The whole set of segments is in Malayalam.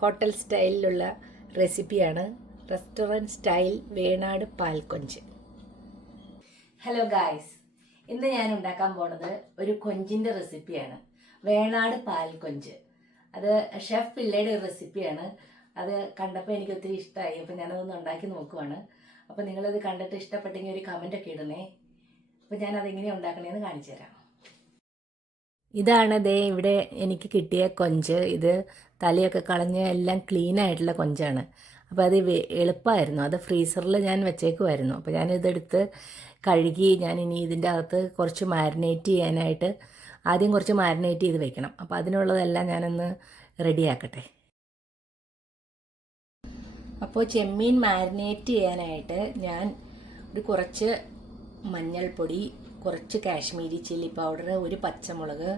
ഹോട്ടൽ സ്റ്റൈലിലുള്ള റെസിപ്പിയാണ്. റെസ്റ്റോറൻറ്റ് സ്റ്റൈൽ വേണാട് പാൽക്കൊഞ്ച്. ഹലോ ഗായ്സ്, ഇന്ന് ഞാൻ ഉണ്ടാക്കാൻ പോണത് ഒരു കൊഞ്ചിൻ്റെ റെസിപ്പിയാണ്. വേണാട് പാൽക്കൊഞ്ച്. അത് ഷെഫ് പിള്ളയുടെ ഒരു റെസിപ്പിയാണ്. അത് കണ്ടപ്പോൾ എനിക്ക് ഒത്തിരി ഇഷ്ടമായി. അപ്പോൾ ഞാനതൊന്ന് ഉണ്ടാക്കി നോക്കുവാണ്. അപ്പോൾ നിങ്ങളത് കണ്ടിട്ട് ഇഷ്ടപ്പെട്ടെങ്കിൽ ഒരു കമൻ്റൊക്കെ ഇടണേ. അപ്പോൾ ഞാനതെങ്ങനെയാണ് ഉണ്ടാക്കണേന്ന് കാണിച്ചു തരാം. ഇതാണ് ഇവിടെ എനിക്ക് കിട്ടിയ കൊഞ്ച്. ഇത് തലയൊക്കെ കളഞ്ഞ് എല്ലാം ക്ലീൻ ആയിട്ടുള്ള കൊഞ്ചാണ്. അപ്പോൾ അത് എളുപ്പമായിരുന്നു. അത് ഫ്രീസറിൽ ഞാൻ വെച്ചേക്കുമായിരുന്നു. അപ്പോൾ ഞാനിതെടുത്ത് കഴുകി ഇനി ഇതിൻ്റെ അകത്ത് കുറച്ച് മാരിനേറ്റ് ചെയ്യാനായിട്ട് ആദ്യം കുറച്ച് മാരിനേറ്റ് ചെയ്ത് വെക്കണം. അപ്പോൾ അതിനുള്ളതെല്ലാം ഞാനൊന്ന് റെഡിയാക്കട്ടെ. അപ്പോൾ ചെമ്മീൻ മാരിനേറ്റ് ചെയ്യാനായിട്ട് ഞാൻ കുറച്ച് മഞ്ഞൾപ്പൊടി, കുറച്ച് കാശ്മീരി ചില്ലി പൗഡർ, ഒരു പച്ചമുളക്,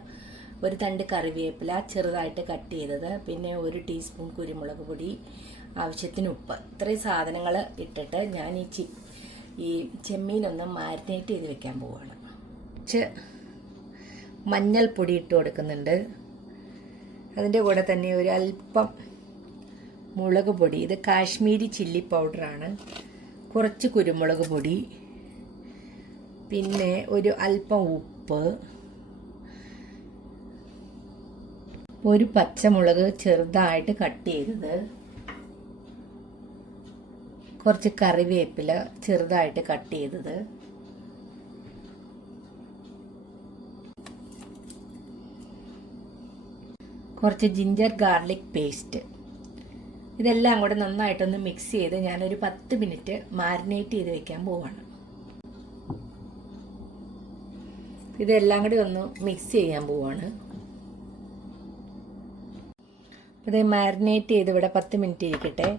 ഒരു തണ്ട് കറിവേപ്പില ചെറുതായിട്ട് കട്ട് ചെയ്തത്, പിന്നെ 1 ടീസ്പൂൺ കുരുമുളക് പൊടി, ആവശ്യത്തിന് ഉപ്പ്, ഇത്രയും സാധനങ്ങൾ ഇട്ടിട്ട് ഞാൻ ഈ ചെമ്മീനൊന്ന് മാരിനേറ്റ് ചെയ്ത് വെക്കാൻ പോവുകയാണ്. കുറച്ച് മഞ്ഞൾപ്പൊടി ഇട്ട് കൊടുക്കുന്നുണ്ട്. അതിൻ്റെ കൂടെ തന്നെ ഒരു അല്പം മുളക് പൊടി, ഇത് കാശ്മീരി ചില്ലി പൗഡറാണ്, കുറച്ച് കുരുമുളക് പൊടി, പിന്നെ ഒരു അല്പം ഉപ്പ്, ഒരു പച്ചമുളക് ചെറുതായിട്ട് കട്ട് ചെയ്തത്, കുറച്ച് കറിവേപ്പില ചെറുതായിട്ട് കട്ട് ചെയ്തത്, കുറച്ച് ജിഞ്ചർ ഗാർലിക് പേസ്റ്റ്. ഇതെല്ലാം കൂടെ നന്നായിട്ടൊന്ന് മിക്സ് ചെയ്ത് ഞാനൊരു 10 മിനിറ്റ് മാരിനേറ്റ് ചെയ്ത് വെക്കാൻ പോവാണ്. ഇതെല്ലാം കൂടി ഒന്ന് മിക്സ് ചെയ്യാൻ പോവാണ്. ഇത് മാരിനേറ്റ് ചെയ്ത് ഇവിടെ 10 മിനിറ്റ് ഇരിക്കട്ടെ.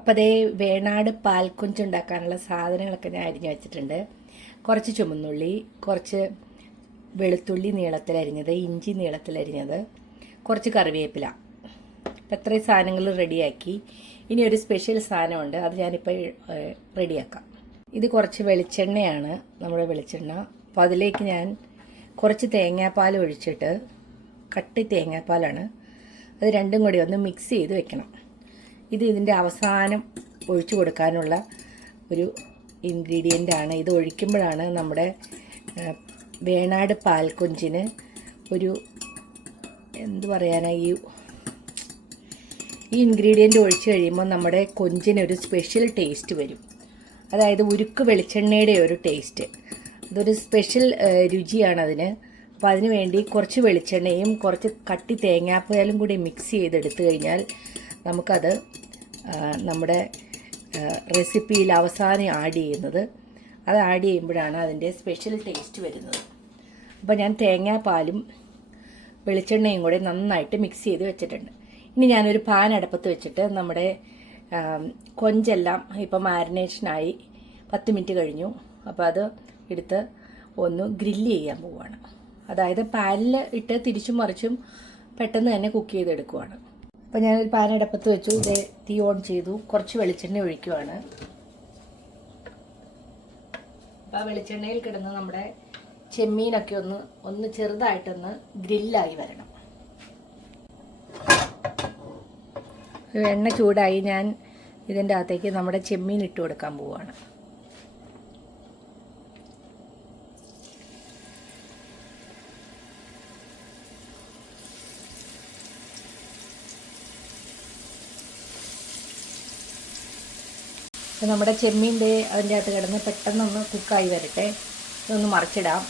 അപ്പോൾ വേണാട് പാൽക്കൊഞ്ച് ഉണ്ടാക്കാനുള്ള സാധനങ്ങളൊക്കെ ഞാൻ അരിഞ്ഞു വെച്ചിട്ടുണ്ട്. കുറച്ച് ചുമന്നുള്ളി, കുറച്ച് വെളുത്തുള്ളി നീളത്തിലരിഞ്ഞത്, ഇഞ്ചി നീളത്തിലരിഞ്ഞത്, കുറച്ച് കറിവേപ്പില. ഇത്രയും സാധനങ്ങൾ റെഡിയാക്കി. ഇനി ഒരു സ്പെഷ്യൽ സാധനമുണ്ട്, അത് ഞാനിപ്പോൾ റെഡിയാക്കാം. ഇത് കുറച്ച് വെളിച്ചെണ്ണയാണ്, നമ്മുടെ വെളിച്ചെണ്ണ. അപ്പോൾ അതിലേക്ക് ഞാൻ കുറച്ച് തേങ്ങാപ്പാൽ ഒഴിച്ചിട്ട്, കട്ടി തേങ്ങാപ്പാലാണ്, അത് രണ്ടും കൂടി ഒന്ന് മിക്സ് ചെയ്ത് വെക്കണം. ഇതിൻ്റെ അവസാനം ഒഴിച്ചു കൊടുക്കാനുള്ള ഒരു ഇൻഗ്രീഡിയൻ്റാണ്. ഇത് ഒഴിക്കുമ്പോഴാണ് നമ്മുടെ വേണാട് പാൽക്കൊഞ്ചിന് ഒരു എന്ത് പറയാനാ, ഈ ഇൻഗ്രീഡിയൻ്റ് ഒഴിച്ച് കഴിയുമ്പോൾ നമ്മുടെ കൊഞ്ചിനൊരു സ്പെഷ്യൽ ടേസ്റ്റ് വരും. അതായത് ഉരുക്ക് വെളിച്ചെണ്ണയുടെ ഒരു ടേസ്റ്റ്, അതൊരു സ്പെഷ്യൽ രുചിയാണ് അതിന്. അപ്പോൾ അതിന് വേണ്ടി കുറച്ച് വെളിച്ചെണ്ണയും കുറച്ച് കട്ടി തേങ്ങാപ്പാലും കൂടി മിക്സ് ചെയ്തെടുത്തു കഴിഞ്ഞാൽ നമുക്കത് നമ്മുടെ റെസിപ്പിയിൽ അവസാനം ആഡ് ചെയ്യുന്നത്. അത് ആഡ് ചെയ്യുമ്പോഴാണ് അതിൻ്റെ സ്പെഷ്യൽ ടേസ്റ്റ് വരുന്നത്. അപ്പോൾ ഞാൻ തേങ്ങാപ്പാലും വെളിച്ചെണ്ണയും കൂടെ നന്നായിട്ട് മിക്സ് ചെയ്ത് വെച്ചിട്ടുണ്ട്. ഇനി ഞാനൊരു പാൻ അടുപ്പത്ത് വെച്ചിട്ട് നമ്മുടെ കൊഞ്ചെല്ലാം ഇപ്പോൾ മാരിനേഷനായി 10 മിനിറ്റ് കഴിഞ്ഞു. അപ്പോൾ അത് എടുത്ത് ഒന്ന് ഗ്രില്ല് ചെയ്യാൻ പോവുകയാണ്. അതായത് പാനിൽ ഇട്ട് തിരിച്ചും മറിച്ചും പെട്ടെന്ന് തന്നെ കുക്ക് ചെയ്തെടുക്കുവാണ്. അപ്പോൾ ഞാനൊരു പാൻ അടുപ്പത്ത് വെച്ചു. തീ ഓൺ ചെയ്തു. കുറച്ച് വെളിച്ചെണ്ണ ഒഴിക്കുവാണ്. അപ്പോൾ ആ വെളിച്ചെണ്ണയിൽ കിടന്ന് നമ്മുടെ ചെമ്മീനൊക്കെ ഒന്ന് ചെറുതായിട്ടൊന്ന് ഗ്രില്ലായി വരണം. എണ്ണ ചൂടായി. ഞാൻ ഇതിൻ്റെ അകത്തേക്ക് നമ്മുടെ ചെമ്മീൻ ഇട്ട് കൊടുക്കാൻ പോവുകയാണ്. അപ്പോൾ നമ്മുടെ ചെമ്മീൻ്റെ അതിൻ്റെ അകത്ത് കിടന്ന് പെട്ടെന്നൊന്ന് കുക്കായി വരട്ടെ. ഇതൊന്ന് മറിച്ചിടാം.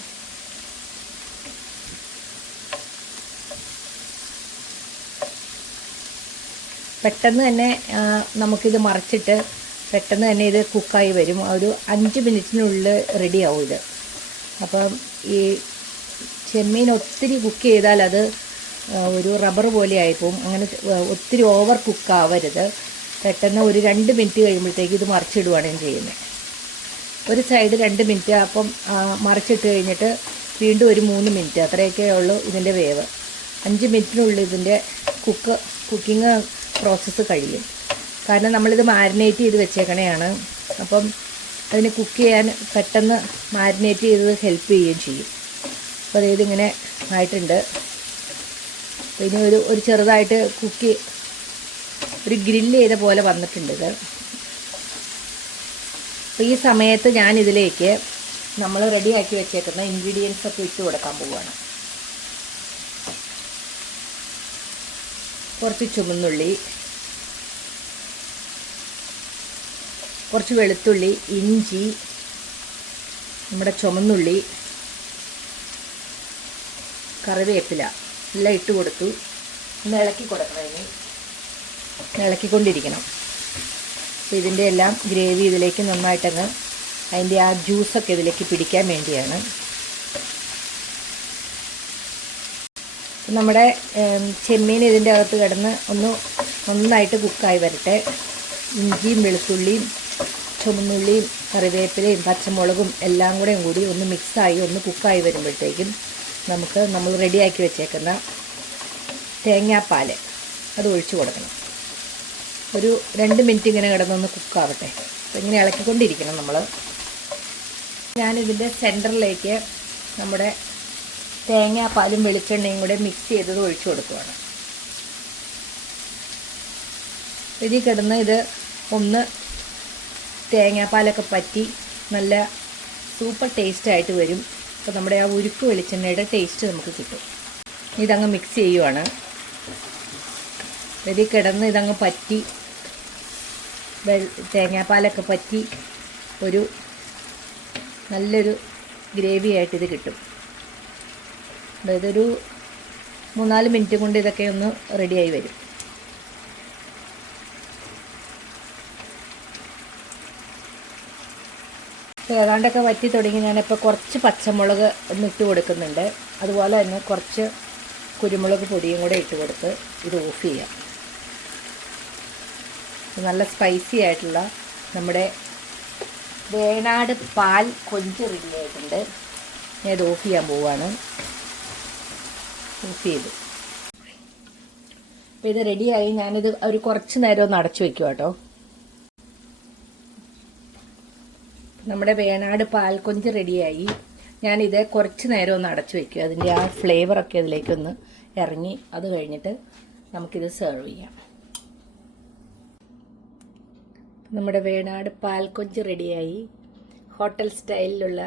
പെട്ടെന്ന് തന്നെ നമുക്കിത് മറിച്ചിട്ട് പെട്ടെന്ന് തന്നെ ഇത് കുക്കായി വരും. ഒരു 5 മിനിറ്റിനുള്ളിൽ റെഡിയാവും ഇത്. അപ്പം ഈ ചെമ്മീൻ ഒത്തിരി കുക്ക് ചെയ്താൽ അത് ഒരു റബ്ബർ പോലെ ആയിപ്പോവും. അങ്ങനെ ഒത്തിരി ഓവർ കുക്കാവരുത്. പെട്ടെന്ന് ഒരു 2 മിനിറ്റ് കഴിയുമ്പോഴത്തേക്ക് ഇത് മറിച്ചിടുകയാണ് ചെയ്യുന്നത്. ഒരു സൈഡ് 2 മിനിറ്റ്, അപ്പം മറിച്ചിട്ട് കഴിഞ്ഞിട്ട് വീണ്ടും ഒരു 3 മിനിറ്റ്, അത്രയൊക്കെ ഉള്ളൂ ഇതിൻ്റെ വേവ്. 5 മിനിറ്റിനുള്ളിൽ ഇതിൻ്റെ കുക്കിംഗ് പ്രോസസ്സ് കഴിയും. കാരണം നമ്മളിത് മാരിനേറ്റ് ചെയ്ത് വെച്ചേക്കണയാണ്. അപ്പം അതിന് കുക്ക് ചെയ്യാൻ പെട്ടെന്ന് മാരിനേറ്റ് ചെയ്തത് ഹെൽപ്പ് ചെയ്യുകയും ചെയ്യും. അപ്പോൾ ഇതിങ്ങനെ ആയിട്ടുണ്ട്. അപ്പോൾ ഇനി ഒരു ചെറുതായിട്ട് ഒരു ഗ്രില്ല് ചെയ്ത പോലെ വന്നിട്ടുണ്ട് ഇത്. അപ്പോൾ ഈ സമയത്ത് ഞാനിതിലേക്ക് നമ്മൾ റെഡിയാക്കി വെച്ചേക്കുന്ന ഇൻഗ്രീഡിയൻസ് ഒക്കെ ഇട്ട് കൊടുക്കാൻ പോവുകയാണ്. കുറച്ച് ചുവന്നുള്ളി, കുറച്ച് വെളുത്തുള്ളി, ഇഞ്ചി, നമ്മുടെ ചുവന്നുള്ളി, കറിവേപ്പില എല്ലാം ഇട്ട് കൊടുത്തു. ഒന്ന് ഇളക്കി കൊടുക്കണം. ഇനി ഇളക്കിക്കൊണ്ടിരിക്കണം. അപ്പോൾ ഇതിൻ്റെ എല്ലാം ഗ്രേവി ഇതിലേക്ക് നന്നായിട്ടങ്ങ് അതിൻ്റെ ആ ജ്യൂസൊക്കെ ഇതിലേക്ക് പിടിക്കാൻ വേണ്ടിയാണ്. നമ്മുടെ ചെമ്മീൻ ഇതിൻ്റെ അകത്ത് കിടന്ന് നന്നായിട്ട് കുക്കായി വരട്ടെ. ഇഞ്ചിയും വെളുത്തുള്ളിയും ചുവന്നുള്ളിയും കറിവേപ്പിലയും പച്ചമുളകും എല്ലാം കൂടി ഒന്ന് മിക്സായി ഒന്ന് കുക്കായി വരുമ്പോഴത്തേക്കും നമ്മൾ റെഡിയാക്കി വെച്ചേക്കുന്ന തേങ്ങാപ്പാൽ അത് ഒഴിച്ചു കൊടുക്കണം. ഒരു 2 മിനിറ്റ് ഇങ്ങനെ കിടന്നൊന്ന് കുക്കാവട്ടെ. അപ്പോൾ ഇങ്ങനെ ഇളക്കിക്കൊണ്ടിരിക്കണം നമ്മൾ. ഞാനിതിൻ്റെ സെൻറ്ററിലേക്ക് നമ്മുടെ തേങ്ങാപ്പാലും വെളിച്ചെണ്ണയും കൂടെ മിക്സ് ചെയ്തത് ഒഴിച്ചു കൊടുക്കുകയാണ്. ഇതിൽ കിടന്ന് ഇത് ഒന്ന് തേങ്ങാപ്പാലൊക്കെ പറ്റി നല്ല സൂപ്പർ ടേസ്റ്റായിട്ട് വരും. അപ്പോൾ നമ്മുടെ ആ ഉരുക്ക് വെളിച്ചെണ്ണയുടെ ടേസ്റ്റ് നമുക്ക് കിട്ടും. ഇതങ്ങ് മിക്സ് ചെയ്യുവാണ്. ഇതിൽ കിടന്ന് ഇതങ്ങ് പറ്റി തേങ്ങാപ്പാലൊക്കെ പറ്റി നല്ലൊരു ഗ്രേവി ആയിട്ട് ഇത് കിട്ടും. ഇതൊരു 3-4 മിനിറ്റ് കൊണ്ട് ഇതൊക്കെ ഒന്ന് റെഡിയായി വരും. ഏതാണ്ടൊക്കെ വറ്റി തുടങ്ങി. ഞാനിപ്പോൾ കുറച്ച് പച്ചമുളക് ഇട്ട് കൊടുക്കുന്നുണ്ട്. അതുപോലെ തന്നെ കുറച്ച് കുരുമുളക് പൊടിയും കൂടെ ഇട്ട് കൊടുത്ത് ഇത് ഓഫ് ചെയ്യാം. നല്ല സ്പൈസി ആയിട്ടുള്ള നമ്മുടെ വേണാട് പാൽ കൊഞ്ച് റെഡി ആയിട്ടുണ്ട്. ഞാൻ ഇത് ഓഫ് ചെയ്യാൻ പോവുകയാണ്. ഓഫ് ചെയ്തു. അപ്പോൾ ഇത് റെഡിയായി. ഞാനിത് കുറച്ച് നേരം ഒന്ന് അടച്ചു വയ്ക്കും കേട്ടോ. നമ്മുടെ വേണാട് പാൽ കൊഞ്ച് റെഡിയായി. ഞാനിത് കുറച്ച് നേരം ഒന്ന് അടച്ചു വയ്ക്കും. അതിൻ്റെ ആ ഫ്ലേവറൊക്കെ അതിലേക്കൊന്ന് ഇറങ്ങി അത് കഴിഞ്ഞിട്ട് നമുക്കിത് സെർവ് ചെയ്യാം. നമ്മുടെ വേണാട് പാൽ കൊഞ്ച് റെഡിയായി. ഹോട്ടൽ സ്റ്റൈലിലുള്ള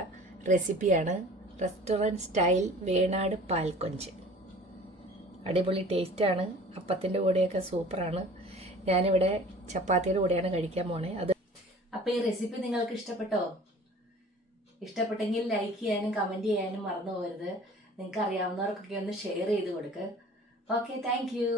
റെസിപ്പിയാണ്. റെസ്റ്റോറൻറ്റ് സ്റ്റൈൽ വേണാട് പാൽ കൊഞ്ച്. അടിപൊളി ടേസ്റ്റാണ്. അപ്പത്തിൻ്റെ കൂടെയൊക്കെ സൂപ്പറാണ്. ഞാനിവിടെ ചപ്പാത്തിയുടെ കൂടെയാണ് കഴിക്കാൻ പോണേ. അപ്പോൾ ഈ റെസിപ്പി നിങ്ങൾക്ക് ഇഷ്ടപ്പെട്ടോ? ഇഷ്ടപ്പെട്ടെങ്കിൽ ലൈക്ക് ചെയ്യാനും കമൻറ്റ് ചെയ്യാനും മറന്നു പോകരുത്. നിങ്ങൾക്ക് അറിയാവുന്നവർക്കൊക്കെ ഒന്ന് ഷെയർ ചെയ്ത് കൊടുക്കുക. Okay, thank you.